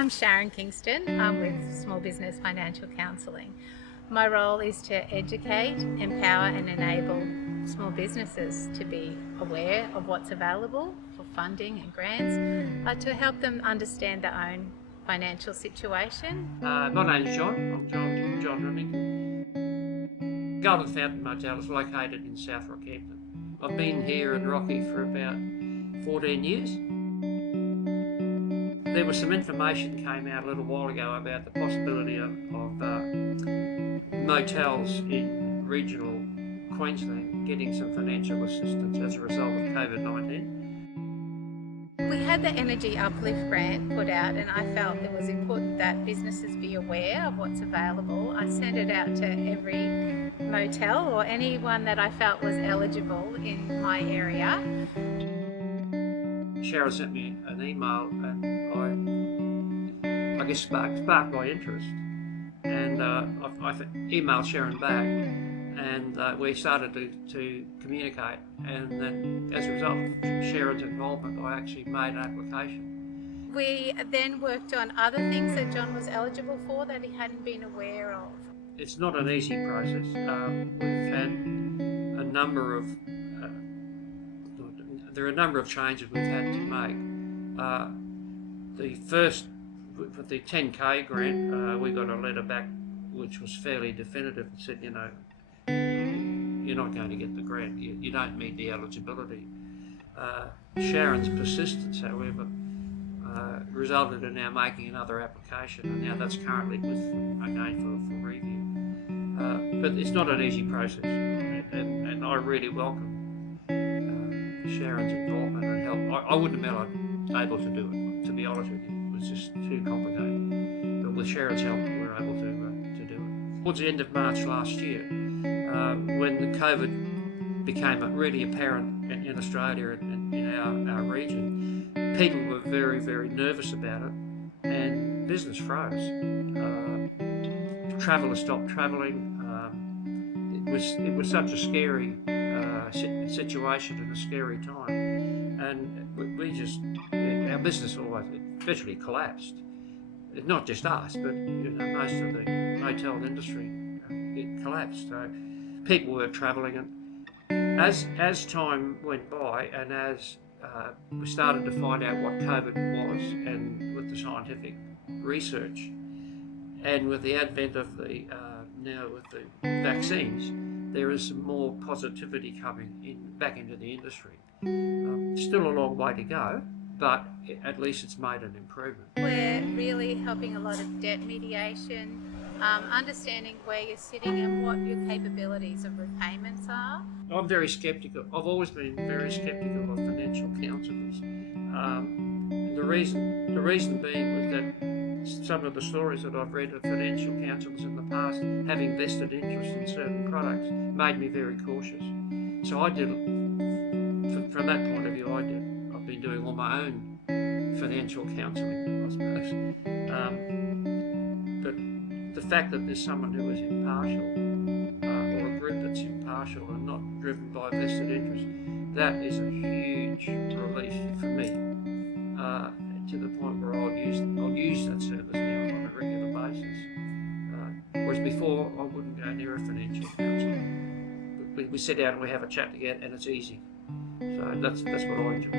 I'm Sharon Kingston. I'm with Small Business Financial Counselling. My role is to educate, empower and enable small businesses to be aware of what's available for funding and grants, to help them understand their own financial situation. My name's John. I'm John Rimmington. Golden Fountain Motel is located in South Rockhampton. I've been here in Rocky for about 14 years. There was some information came out a little while ago about the possibility of motels in regional Queensland getting some financial assistance as a result of COVID-19. We had the Energy Uplift grant put out, and I felt it was important that businesses be aware of what's available. I sent it out to every motel or anyone that I felt was eligible in my area. Sharon sent me an email and I guess sparked my interest, and I emailed Sharon back, and we started to communicate, and then as a result of Sharon's involvement I actually made an application. We then worked on other things that John was eligible for that he hadn't been aware of. It's not an easy process. We've had a number of there are a number of changes we've had to make. The first, with the 10K grant, we got a letter back which was fairly definitive and said, you're not going to get the grant, you don't meet the eligibility. Sharon's persistence, however, resulted in now making another application, and now that's currently again for review. But it's not an easy process, and I really welcome Sharon's involvement and help. I wouldn't have been able to do it, to be honest with you. It was just too complicated. But with Sharon's help, we were able to do it. Towards the end of March last year, when the COVID became really apparent in Australia and in our region, people were very, very nervous about it, and business froze. Travellers stopped travelling. It was such a scary situation at a scary time, and our business always virtually collapsed. Not just us, but most of the motel industry, it collapsed. So people were travelling, and as time went by, and as we started to find out what COVID was, and with the scientific research, and with the advent of now with the vaccines, there is some more positivity coming back into the industry. Still a long way to go, but at least it's made an improvement. We're really helping a lot of debt mediation, understanding where you're sitting and what your capabilities of repayments are. I'm very sceptical. I've always been very sceptical of financial counsellors. The reason being was that some of the stories that I've read of financial counsellors in the past having vested interest in certain products made me very cautious. So I did, from that point of view, I've been doing all my own financial counselling, I suppose. But the fact that there's someone who is impartial, or a group that's impartial and not driven by vested interest, that is a huge relief for me. To the point where I'll use that service now on a regular basis. Whereas before I wouldn't go near a financial counsellor. We sit down and we have a chat together, and it's easy. So that's what I enjoy.